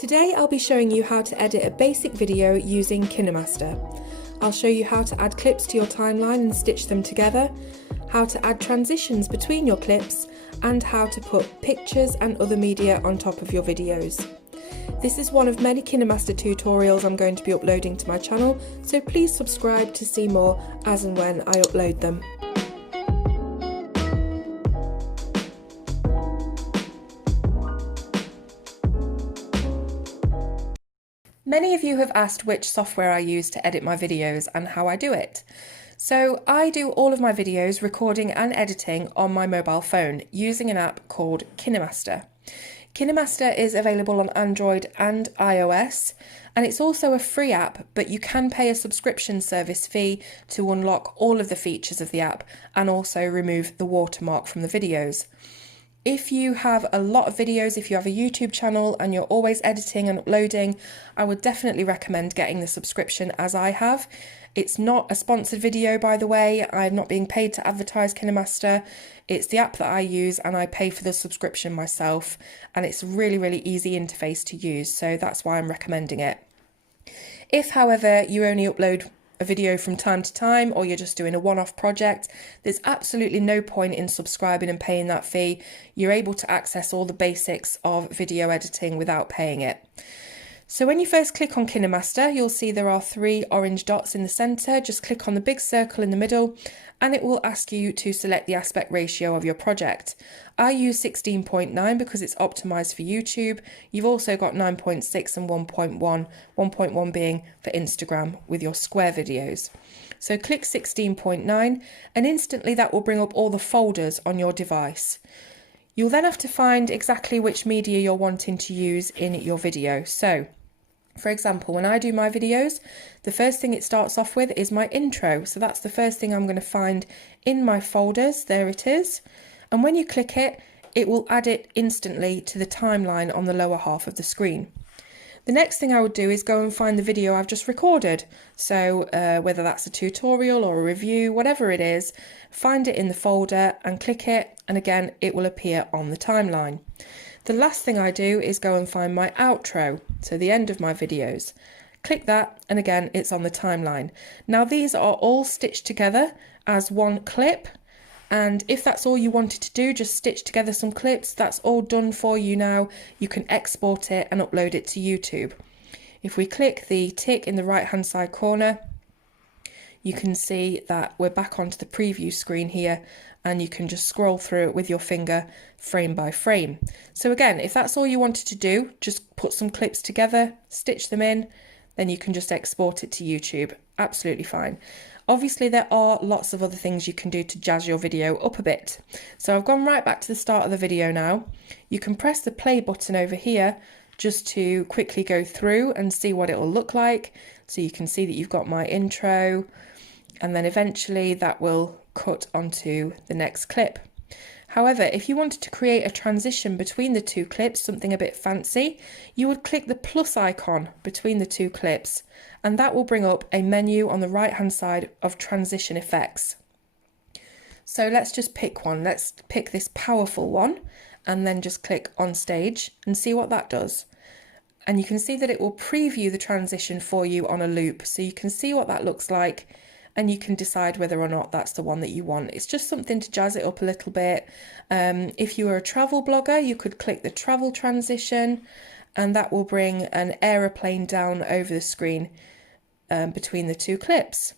Today I'll be showing you how to edit a basic video using KineMaster. I'll show you how to add clips to your timeline and stitch them together, how to add transitions between your clips, and how to put pictures and other media on top of your videos. This is one of many KineMaster tutorials I'm going to be uploading to my channel, so please subscribe to see more as and when I upload them. Many of you have asked which software I use to edit my videos and how I do it. So I do all of my videos, recording and editing on my mobile phone using an app called KineMaster. KineMaster is available on Android and iOS, and it's also a free app, but you can pay a subscription service fee to unlock all of the features of the app and also remove the watermark from the videos. If you have a lot of videos, if you have a YouTube channel and you're always editing and uploading, I would definitely recommend getting the subscription as I have. It's not a sponsored video, by the way. I'm not being paid to advertise KineMaster. It's the app that I use and I pay for the subscription myself, and it's a really easy interface to use, so that's why I'm recommending it. If, however, you only upload a video from time to time, or you're just doing a one-off project, there's absolutely no point in subscribing and paying that fee. You're able to access all the basics of video editing without paying it. So when you first click on KineMaster, you'll see there are 3 orange dots in the centre. Just click on the big circle in the middle and it will ask you to select the aspect ratio of your project. I use 16.9 because it's optimised for YouTube. You've also got 9.6 and 1.1, 1.1 being for Instagram with your square videos. So click 16.9 and instantly that will bring up all the folders on your device. You'll then have to find exactly which media you're wanting to use in your video. So, for example, when I do my videos, the first thing it starts off with is my intro. So that's the first thing I'm going to find in my folders. There it is. And when you click it, it will add it instantly to the timeline on the lower half of the screen. The next thing I would do is go and find the video I've just recorded. So whether that's a tutorial or a review, whatever it is, find it in the folder and click it, and again it will appear on the timeline. The last thing I do is go and find my outro, so the end of my videos. Click that and again it's on the timeline. Now these are all stitched together as one clip, and if that's all you wanted to do, just stitch together some clips, that's all done for you now. You can export it and upload it to YouTube. If we click the tick in the right hand side corner, you can see that we're back onto the preview screen here, and you can just scroll through it with your finger frame by frame. So again, if that's all you wanted to do, just put some clips together, stitch them in, then you can just export it to YouTube. Absolutely fine. Obviously, there are lots of other things you can do to jazz your video up a bit. So I've gone right back to the start of the video now. You can press the play button over here just to quickly go through and see what it will look like. So you can see that you've got my intro, and then eventually that will cut onto the next clip. However, if you wanted to create a transition between the two clips, something a bit fancy, you would click the plus icon between the two clips, and that will bring up a menu on the right hand side of transition effects. So let's just pick one. Let's pick this powerful one and then just click on stage and see what that does. And you can see that it will preview the transition for you on a loop, so you can see what that looks like and you can decide whether or not that's the one that you want. It's just something to jazz it up a little bit. If you were a travel blogger, you could click the travel transition and that will bring an aeroplane down over the screen between the two clips.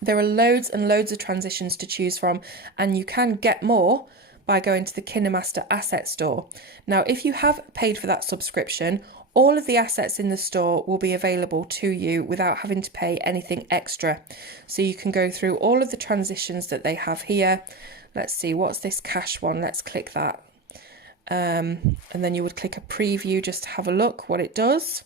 There are loads and loads of transitions to choose from, and you can get more by going to the KineMaster Asset Store. Now, if you have paid for that subscription, all of the assets in the store will be available to you without having to pay anything extra. So you can go through all of the transitions that they have here. Let's see, what's this cash one? Let's click that. And then you would click a preview just to have a look what it does.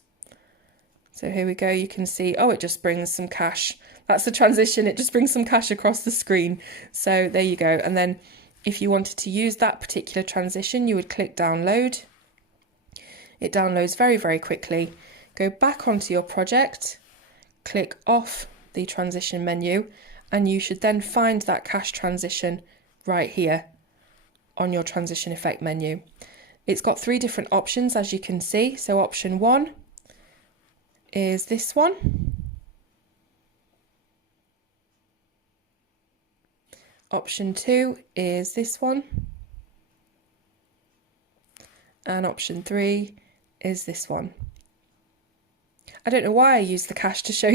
So here we go, you can see, oh, it just brings some cash. That's the transition, it just brings some cash across the screen. So there you go. And then if you wanted to use that particular transition, you would click download. It downloads very quickly. Go back onto your project, click off the transition menu, and you should then find that cash transition right here on your transition effect menu. It's got 3 different options, as you can see. So option 1 is this one. Option 2 is this one. And option 3 is this one. I don't know why I use the cache to show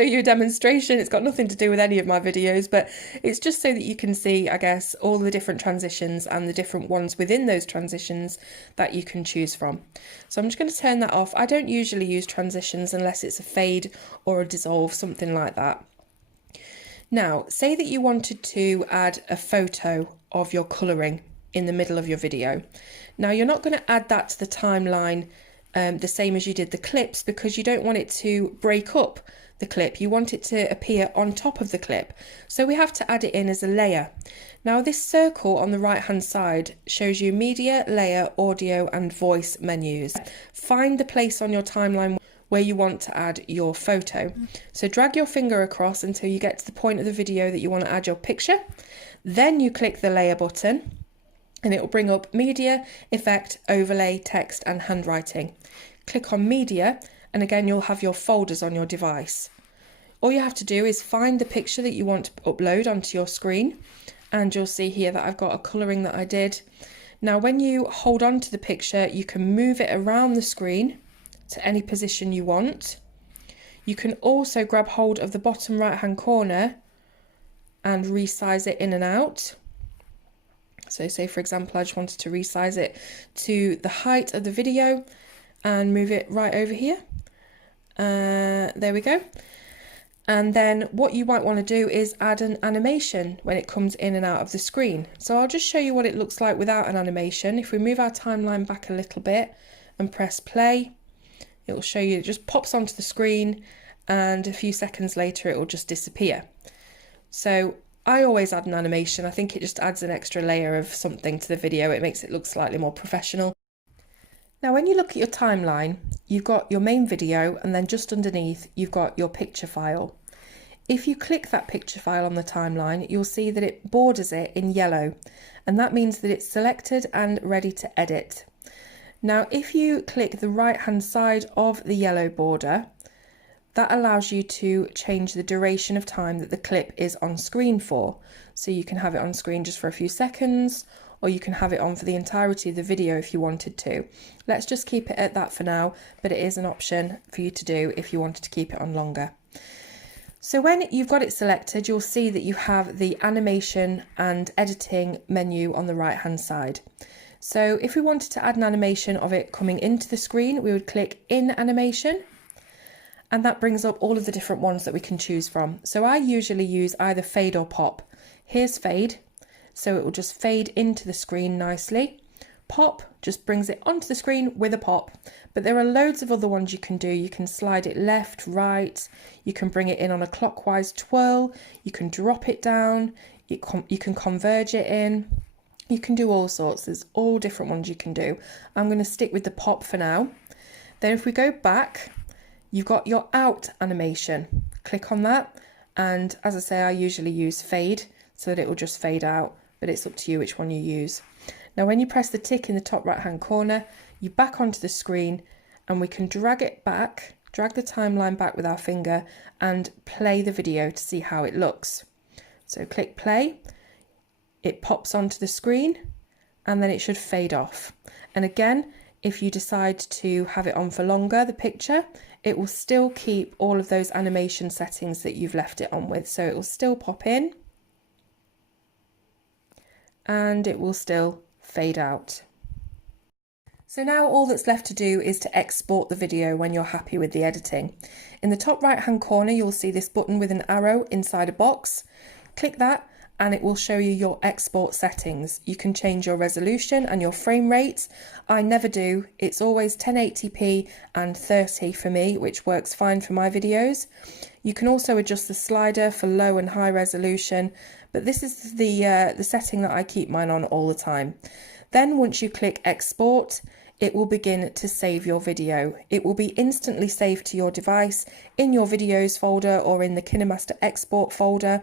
you a demonstration. It's got nothing to do with any of my videos, but it's just so that you can see, I guess, all the different transitions and the different ones within those transitions that you can choose from. So I'm just going to turn that off. I don't usually use transitions unless it's a fade or a dissolve, something like that. Now, say that you wanted to add a photo of your colouring in the middle of your video. Now, you're not going to add that to the timeline the same as you did the clips, because you don't want it to break up the clip. You want it to appear on top of the clip. So we have to add it in as a layer. Now, this circle on the right hand side shows you media, layer, audio and voice menus. Find the place on your timeline where you want to add your photo. So drag your finger across until you get to the point of the video that you want to add your picture. Then you click the layer button and it will bring up media, effect, overlay, text and handwriting. Click on media and again you'll have your folders on your device. All you have to do is find the picture that you want to upload onto your screen, and you'll see here that I've got a colouring that I did. Now when you hold on to the picture, you can move it around the screen to any position you want. You can also grab hold of the bottom right hand corner and resize it in and out. So say for example I just wanted to resize it to the height of the video and move it right over here. There we go. And then what you might want to do is add an animation when it comes in and out of the screen. So I'll just show you what it looks like without an animation. If we move our timeline back a little bit and press play, it will show you, it just pops onto the screen and a few seconds later it will just disappear. So I always add an animation. I think it just adds an extra layer of something to the video. It makes it look slightly more professional. Now when you look at your timeline, you've got your main video and then just underneath you've got your picture file. If you click that picture file on the timeline, you'll see that it borders it in yellow, and that means that it's selected and ready to edit. Now if you click the right hand side of the yellow border, that allows you to change the duration of time that the clip is on screen for. So you can have it on screen just for a few seconds, or you can have it on for the entirety of the video if you wanted to. Let's just keep it at that for now, but it is an option for you to do if you wanted to keep it on longer. So when you've got it selected, you'll see that you have the animation and editing menu on the right hand side. So if we wanted to add an animation of it coming into the screen, we would click in animation, and that brings up all of the different ones that we can choose from. So I usually use either fade or pop. Here's fade, so it will just fade into the screen nicely. Pop just brings it onto the screen with a pop, but there are loads of other ones you can do. You can slide it left, right, you can bring it in on a clockwise twirl, you can drop it down, you can converge it in, you can do all sorts. There's all different ones you can do. I'm going to stick with the pop for now. Then if we go back, you've got your out animation. Click on that, and as I say, I usually use fade so that it will just fade out, but it's up to you which one you use. Now when you press the tick in the top right hand corner, you back onto the screen and we can drag it back, drag the timeline back with our finger and play the video to see how it looks. So click play, it pops onto the screen and then it should fade off. And again, if you decide to have it on for longer, the picture, it will still keep all of those animation settings that you've left it on with. So it will still pop in and it will still fade out. So now all that's left to do is to export the video when you're happy with the editing. In the top right hand corner, you'll see this button with an arrow inside a box. Click that and it will show you your export settings. You can change your resolution and your frame rate. I never do. It's always 1080p and 30 for me, which works fine for my videos. You can also adjust the slider for low and high resolution, but this is the setting that I keep mine on all the time. Then once you click export, it will begin to save your video. It will be instantly saved to your device in your videos folder or in the KineMaster export folder.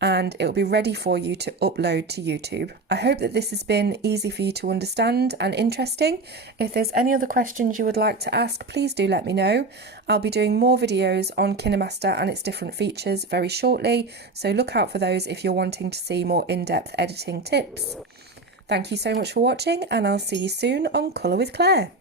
and it'll be ready for you to upload to YouTube. I hope that this has been easy for you to understand and interesting. If there's any other questions you would like to ask, please do let me know. I'll be doing more videos on KineMaster and its different features very shortly, so look out for those if you're wanting to see more in-depth editing tips. Thank you so much for watching, and I'll see you soon on Colour with Claire.